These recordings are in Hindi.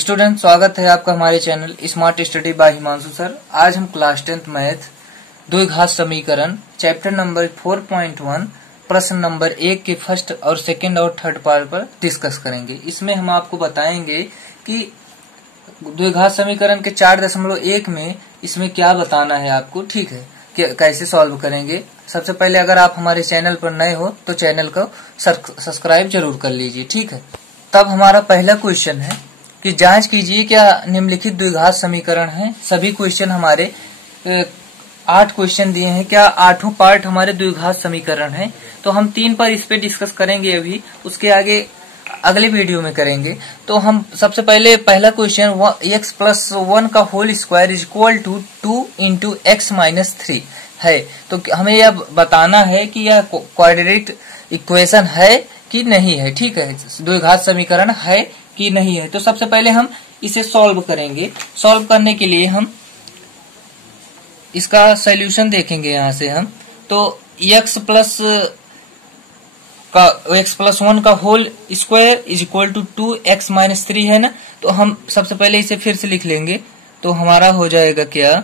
स्टूडेंट, स्वागत है आपका हमारे channel smart study bye Himanshu sir. आज हम क्लास 10th मैथ द्विघात समीकरण चैप्टर नंबर 4.1 प्रश्न नंबर 1 के फर्स्ट और सेकंड और थर्ड पार्ट पर डिस्कस करेंगे। इसमें हम आपको बताएंगे कि द्विघात समीकरण के 4.1 में इसमें क्या बताना है आपको, ठीक है, कि कैसे सॉल्व करेंगे। सबसे पहले अगर आप हमारे चैनल पर नए हो तो चैनल को सब्सक्राइब जरूर कर लीजिए, ठीक है। तब हमारा पहला क्वेश्चन है कि जांच कीजिए क्या निम्नलिखित द्विघात समीकरण हैं। सभी क्वेश्चन हमारे 8 क्वेश्चन दिए हैं, क्या 8 पार्ट हमारे द्विघात समीकरण हैं। तो हम 3 पर इस पे डिस्कस करेंगे, अभी उसके आगे अगले वीडियो में करेंगे। तो हम सबसे पहले पहला क्वेश्चन x+1 का whole square is equal to 2 into x minus 3 है। तो हमें यह बताना है कि यह क्वाड्रेटिक इक्वेशन है कि नहीं है, ठीक है, द्विघात समीकरण है कि नहीं है। तो सबसे पहले हम इसे सॉल्व करेंगे। सॉल्व करने के लिए हम इसका सॉल्यूशन देखेंगे। यहां से हम तो x+1 का whole square is equal to 2x minus 3 है ना। तो हम सबसे पहले इसे फिर से लिख लेंगे। तो हमारा हो जाएगा क्या,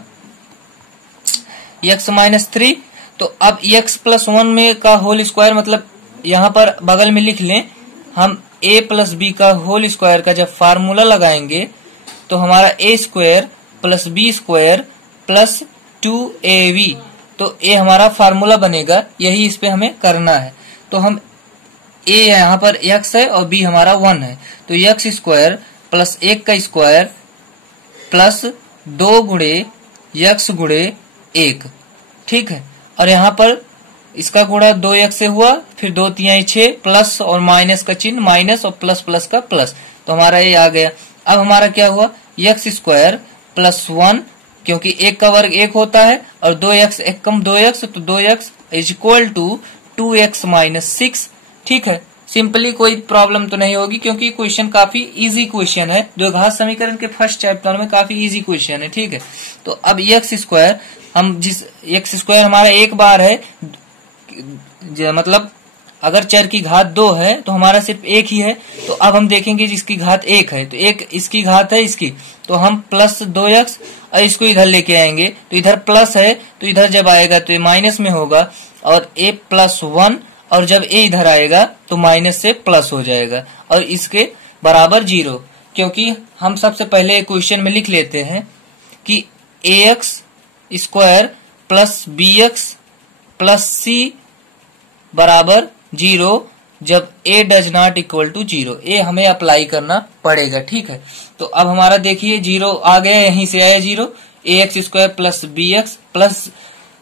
x माइनस 3। तो अब x+1 में का होल स्क्वायर मतलब यहाँ पर बगल में लिख लें हम a प्लस बी का होल स्क्वायर का जब फार्मूला लगाएंगे तो हमारा a square plus B square plus 2ab, तो a हमारा फार्मूला बनेगा। यही इस पे हमें करना है। तो हम a यहाँ पर x है और b हमारा 1 है। तो x स्क्वायर प्लस 1 का स्क्वायर प्लस 2 गुणे x गुणे 1, ठीक है। और यहाँ पर इसका गुणा 2x से हुआ, फिर 2 तिहाई 6 प्लस और माइनस का चिन्ह माइनस और प्लस प्लस का प्लस, तो हमारा ये आ गया। अब हमारा क्या हुआ, x स्क्वायर प्लस 1, क्योंकि 1 का वर्ग 1 होता है और 2x 1 कम 2x, तो 2x is equal to 2x minus 6, ठीक है। सिंपली कोई प्रॉब्लम तो नहीं होगी क्योंकि क्वेश्चन काफी इजी क्वेश्चन है। द्विघात समीकरण के फर्स्ट चैप्टर में काफी इजी क्वेश्चन है, ठीक है। तो अब x स्क्वायर, हम जिस x स्क्वायर हमारा एक बार है, मतलब अगर चर की घात 2 है तो हमारा सिर्फ 1 ही है। तो अब हम देखेंगे जिसकी घात 1 है, तो 1 इसकी घात है इसकी, तो हम प्लस 2x और इसको इधर लेके आएंगे। तो इधर प्लस है तो इधर जब आएगा तो ये माइनस में होगा, और a प्लस 1, और जब a इधर आएगा तो माइनस से प्लस हो जाएगा और इसके बराबर 0। क्योंकि हम सबसे पहले क्वेश्चन में लिख लेते हैं कि ax square plus bx plus c बराबर 0 जब a does not equal to 0। ए हमें अप्लाई करना पड़ेगा, ठीक है। तो अब हमारा देखिए 0 आ गया, यहीं से आया 0। ax square plus bx plus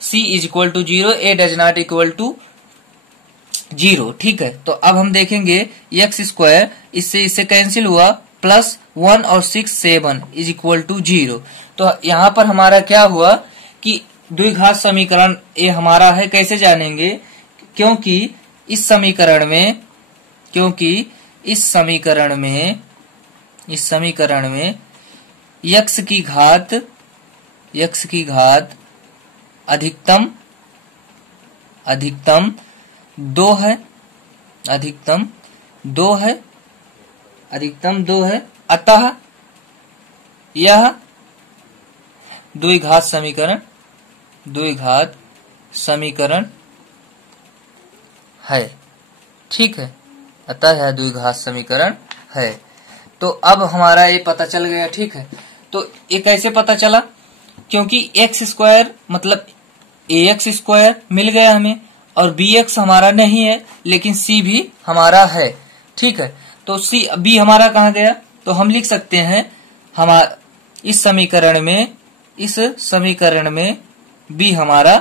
c is equal to 0, a does not equal to 0, ठीक है। तो अब हम देखेंगे x स्क्वायर इससे कैंसिल हुआ, प्लस 1 और 6 7 इज इक्वल टू 0। तो यहाँ पर हमारा क्या हुआ कि द्विघात समीकरण ये हमारा है। कैसे जानेंगे, क्योंकि इस समीकरण में x की घात अधिकतम 2 है, अधिकतम 2 है, अतः यह द्विघात समीकरण है, ठीक है। अतः यह द्विघात समीकरण है। तो अब हमारा ये पता चल गया, ठीक है। तो ये कैसे पता चला, क्योंकि x स्क्वायर मतलब ax स्क्वायर मिल गया हमें, और bx हमारा नहीं है लेकिन c भी हमारा है, ठीक है। तो b हमारा कहाँ गया, तो हम लिख सकते हैं हमारा इस समीकरण में b हमारा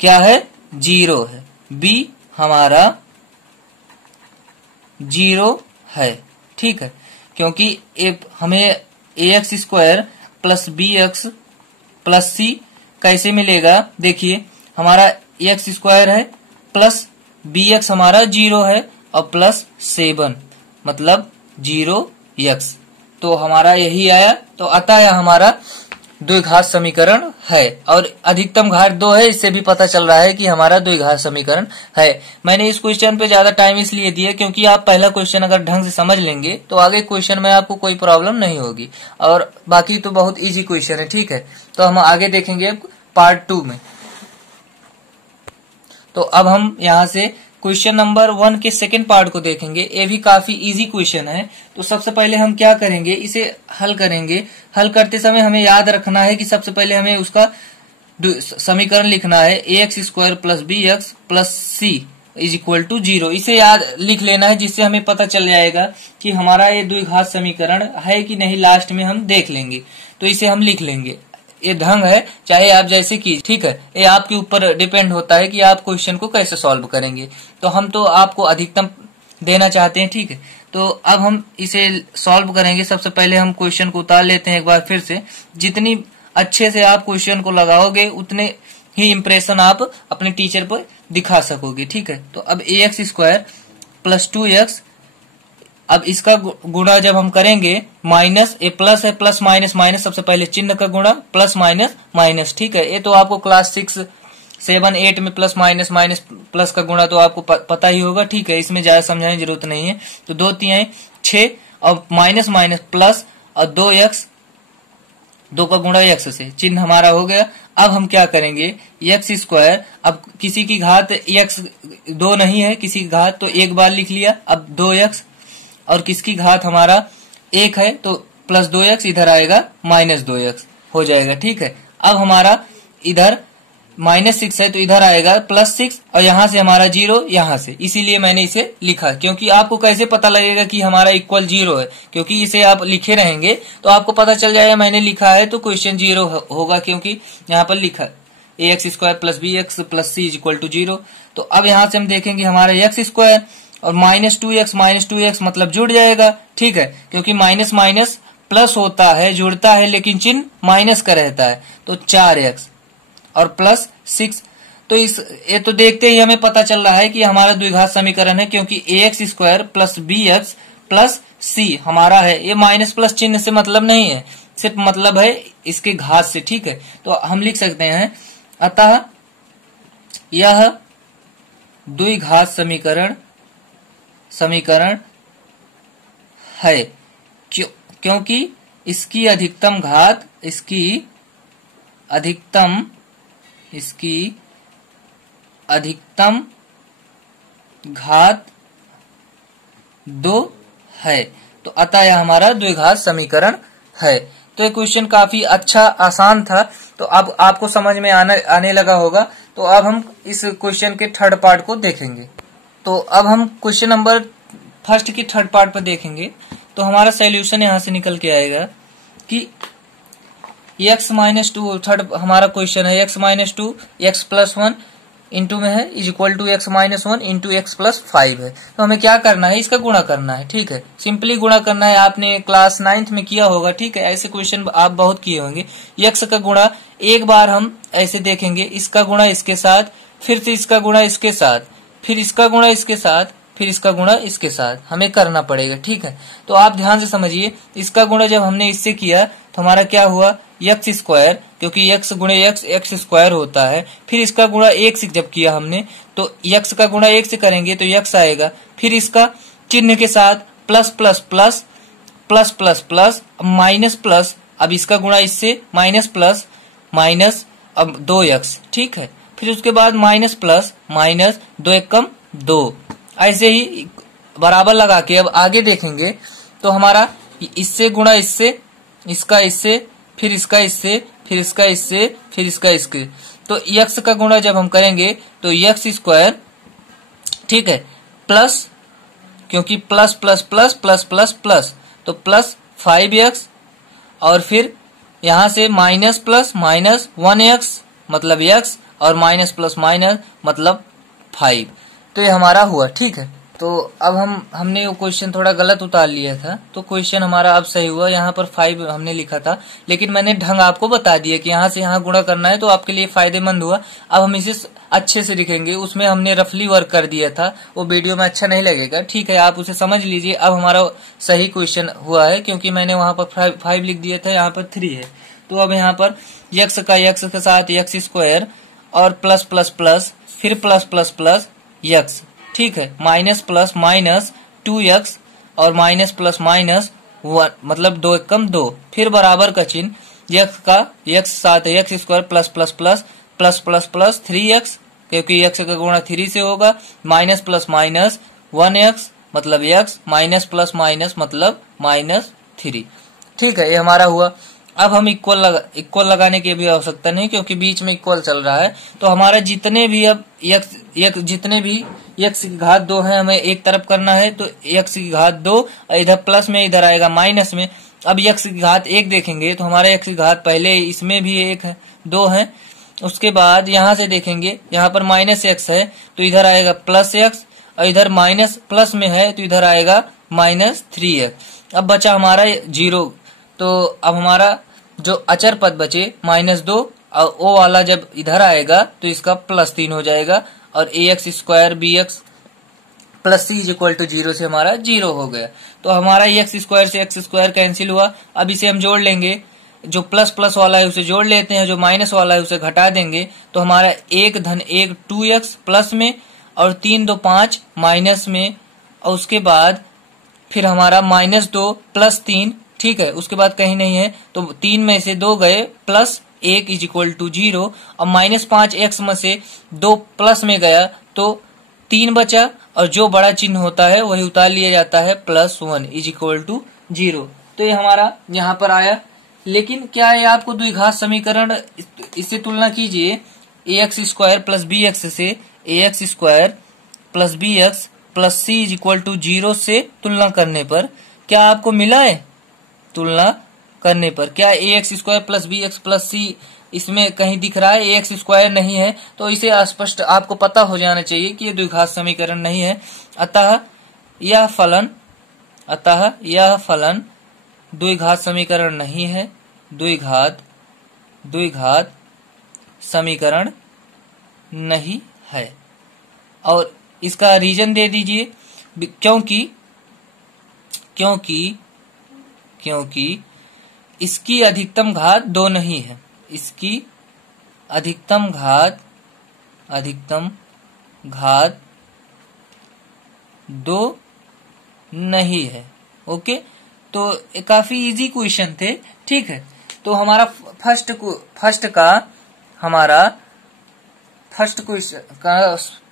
क्या है, 0 है। b हमारा 0 है, ठीक है। क्योंकि हमें ax square plus bx plus c कैसे मिलेगा, देखिए हमारा x स्क्वायर है प्लस bx हमारा 0 है और प्लस 7 मतलब 0x, तो हमारा यही आया। तो अतः हमारा द्विघात समीकरण है और अधिकतम घात 2 है। इससे भी पता चल रहा है कि हमारा द्विघात समीकरण है। मैंने इस क्वेश्चन पे ज्यादा टाइम इसलिए दिया क्योंकि आप पहला क्वेश्चन अगर ढंग से समझ लेंगे तो आगे क्वेश्चन में आपको कोई प्रॉब्लम नहीं होगी और बाकी तो बहुत इजी क्वेश्चन है। ठीक है, तो हम आगे देखेंगे पार्ट 2 में। तो अब हम यहाँ से क्वेश्चन नंबर 1 के सेकंड पार्ट को देखेंगे। ये भी काफी इजी क्वेश्चन है। तो सबसे पहले हम क्या करेंगे, इसे हल करेंगे। हल करते समय हमें याद रखना है कि सबसे पहले हमें उसका समीकरण लिखना है ax² plus bx plus c is equal to 0। इसे याद लिख लेना है जिससे हमें पता चल जाएगा कि हमारा ये द्विघात समीकरण है कि नहीं। लास्ट में हम देख लेंगे, तो इसे हम लिख लेंगे। ये ढंग है, चाहे आप जैसे कीजिए। ठीक है, ये आपके ऊपर डिपेंड होता है कि आप क्वेश्चन को कैसे सॉल्व करेंगे। तो हम तो आपको अधिकतम देना चाहते हैं। ठीक है, तो अब हम इसे सॉल्व करेंगे। सबसे पहले हम क्वेश्चन को उतार लेते हैं एक बार फिर से। जितनी अच्छे से आप क्वेश्चन को लगाओगे उतने ही इंप्रेशन आप अपने टीचर पर दिखा सकोगे। ठीक है, तो अब ax² प्लस 2x, अब इसका गुणा जब हम करेंगे माइनस, ए प्लस है, प्लस माइनस माइनस, सबसे पहले चिन्ह का गुणा प्लस माइनस माइनस। ठीक है, ये तो आपको क्लास 6, 7, 8 में प्लस माइनस माइनस प्लस का गुणा तो आपको पता ही होगा। ठीक है, इसमें ज्यादा समझाने की जरूरत नहीं है। तो 2 3 6 और माइनस माइनस प्लस और 2x, 2 का गुणा x से, चिन्ह हमारा हो गया। अब हम क्या करेंगे, x², अब किसी की घात x 2 नहीं है, किसी की घात तो एक बार लिख लिया। अब 2x और किसकी घात हमारा 1 है तो प्लस 2x, इधर आएगा माइनस 2x हो जाएगा। ठीक है, अब हमारा इधर माइनस 6 है तो इधर आएगा प्लस 6 और यहाँ से हमारा 0 यहाँ से, इसीलिए मैंने इसे लिखा। क्योंकि आपको कैसे पता लगेगा कि हमारा इक्वल 0 है, क्योंकि इसे आप लिखे रहेंगे तो आपको पता चल जाएगा मैंने लिखा है तो क्वेश्चन 0 होगा, क्योंकि यहाँ पर लिखा ax² plus bx plus c is equal to 0। तो अब यहाँ से हम देखेंगे हमारा x² और माइनस 2x मतलब जुड़ जाएगा। ठीक है, क्योंकि माइनस माइनस प्लस होता है, जुड़ता है, लेकिन चिन्ह माइनस का रहता है। तो 4x और प्लस 6, तो ये तो देखते ही हमें पता चल रहा है कि हमारा द्विघात समीकरण है, क्योंकि ax² plus bx plus c हमारा है। ये माइनस प्लस चिन्ह से मतलब नहीं है, सिर्फ मतलब है इसके घात से। ठीक है, तो हम लिख सकते हैं अतः यह द्विघात समीकरण है, क्योंकि इसकी अधिकतम घात 2 है। तो अतः यह हमारा द्विघात समीकरण है। तो ये क्वेश्चन काफी अच्छा आसान था, तो अब आपको समझ में आने लगा होगा। तो अब हम इस क्वेश्चन के थर्ड पार्ट को देखेंगे। तो अब हम क्वेश्चन नंबर 1 की थर्ड पार्ट पर देखेंगे। तो हमारा सॉल्यूशन यहाँ से निकल के आएगा कि x-2, थर्ड हमारा क्वेश्चन है x-2 x प्लस 1 इंटू में है is equal to x-1 into x plus 5 है। तो हमें क्या करना है, इसका गुणा करना है। ठीक है, सिंपली गुणा करना है। आपने क्लास 9th में किया होगा। ठीक है, ऐसे क्वेश्चन आप बहुत किए होंगे। x का गुणा एक बार हम ऐसे देखेंगे, इसका गुणा इसके साथ, फिर से इसका गुणा इसके साथ, फिर इसका गुणा इसके साथ, फिर इसका गुणा इसके साथ हमें करना पड़ेगा। ठीक है, तो आप ध्यान से समझिए। इसका गुणा जब हमने इससे किया तो हमारा क्या हुआ, x², क्योंकि x गुणे x² होता है। फिर इसका गुणा 1 से जब किया हमने तो x का गुणा 1 से करेंगे तो x आएगा। फिर इसका चिन्ह के साथ plus plus plus plus plus plus minus plus, अब इसका गुणा इससे माइनस प्लस माइनस, अब 2x। ठीक है, फिर उसके बाद माइनस प्लस माइनस, 2 एकम 2, ऐसे ही बराबर लगा के अब आगे देखेंगे तो हमारा इससे गुणा इससे, इसका इससे, फिर इसका इससे, फिर इसका इससे, फिर इसका इसके। तो x का गुणा जब हम करेंगे तो x², ठीक है, प्लस, क्योंकि plus plus plus plus plus plus तो प्लस 5x, और फिर यहां से माइनस प्लस माइनस 1x मतलब x, और माइनस प्लस माइनस मतलब 5। तो ये हमारा हुआ। ठीक है, तो अब हमने वो क्वेश्चन थोड़ा गलत उतार लिया था, तो क्वेश्चन हमारा अब सही हुआ। यहाँ पर 5 हमने लिखा था, लेकिन मैंने ढंग आपको बता दिया कि यहाँ से यहाँ गुणा करना है, तो आपके लिए फायदेमंद हुआ। अब हम इसे अच्छे से लिखेंगे। उसमें हमने रफली वर्क कर दिया था, वो वीडियो में अच्छा नहीं लगेगा। ठीक है, आप उसे समझ लीजिए। अब हमारा सही क्वेश्चन हुआ है, क्योंकि मैंने वहां पर 5 लिख दिया था, यहाँ पर 3 है। तो अब यहाँ पर x का x के साथ x स्क्वायर और प्लस प्लस प्लस फिर प्लस प्लस प्लस x, ठीक है, माइनस प्लस माइनस 2x और माइनस प्लस माइनस 1, मतलब 2 एकम 2, फिर बराबर का चिन्ह, x का x साथ x square plus plus plus plus plus plus 3x, क्योंकि x का गुणा 3 से होगा, माइनस प्लस माइनस 1x मतलब x, माइनस प्लस माइनस मतलब माइनस 3, ठीक है, ये हमारा हुआ। अब हम इक्वल लगाने की भी आवश्यकता नहीं, क्योंकि बीच में इक्वल चल रहा है, तो हमारा जितने भी अब जितने भी x की घात 2 है हमें एक तरफ करना है, तो x की घात 2 इधर प्लस में, इधर आएगा माइनस में। अब x की घात 1 देखेंगे तो हमारा x की घात पहले इसमें भी 1 है, 2 है, उसके बाद यहाँ से देखेंगे यहाँ पर माइनस x है तो इधर आएगा प्लस x, और इधर माइनस प्लस में है तो इधर आएगा माइनस 3x। अब बचा हमारा 0, तो अब हमारा जो अचर पद बचे -2 और ओ वाला जब इधर आएगा तो इसका +3 हो जाएगा, और ax square bx plus c is equal to 0 से हमारा 0 हो गया। तो हमारा x स्क्वायर से x स्क्वायर कैंसिल हुआ। अब इसे हम जोड़ लेंगे, जो प्लस प्लस वाला है उसे जोड़ लेते हैं, जो माइनस वाला है उसे घटा देंगे, तो हमारा 1 धन 1 2x प्लस में और 3 2 5 माइनस में, और उसके बाद फिर हमारा -2 प्लस 3, ठीक है, उसके बाद कहीं नहीं है तो 3 में से 2 गए, प्लस 1 इज इक्वल टू 0, और -5x में से 2 प्लस में गया तो 3 बचा, और जो बड़ा चिन्ह होता है वही उतार लिया जाता है, +1 इज इक्वल टू 0। तो ये हमारा यहाँ पर आया। लेकिन क्या है आपको द्विघात समीकरण, इससे तुलना कीजिए ax स्क्वायर प्लस bx से ax square plus bx plus c is equal to 0 से तुलना करने पर क्या आपको मिला है? तुलना करने पर क्या ax square plus bx plus c इसमें कहीं दिख रहा है? ax स्क्वायर नहीं है, तो इसे स्पष्ट आपको पता हो जाना चाहिए कि ये द्विघात समीकरण नहीं है। अतः यह फलन द्विघात समीकरण नहीं है, द्विघात समीकरण नहीं है। और इसका रीजन दे दीजिए, क्योंकि इसकी अधिकतम घात 2 नहीं है, इसकी अधिकतम घात 2 नहीं है। ओके, तो काफी इजी क्वेश्चन थे, ठीक है। तो हमारा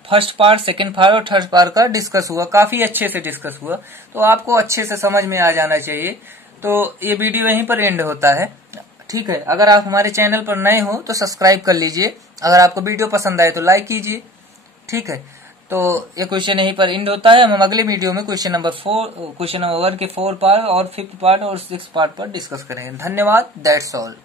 फर्स्ट पार्ट, सेकंड पार्ट और थर्ड पार्ट का डिस्कस हुआ, काफी अच्छे से डिस्कस हुआ, तो आपको अच्छे से समझ में आ जाना चाहिए। तो ये वीडियो यहीं पर एंड होता है, ठीक है। अगर आप हमारे चैनल पर नए हो तो सब्सक्राइब कर लीजिए, अगर आपको वीडियो पसंद आए तो लाइक कीजिए, ठीक है। तो ये क्वेश्चन यहीं पर एंड होता है। हम अगले वीडियो में क्वेश्चन नंबर 1 के 4 पार्ट और 5th पार्ट और 6th पार्ट पर डिस्कस करेंगे। धन्यवाद, दैट्स ऑल।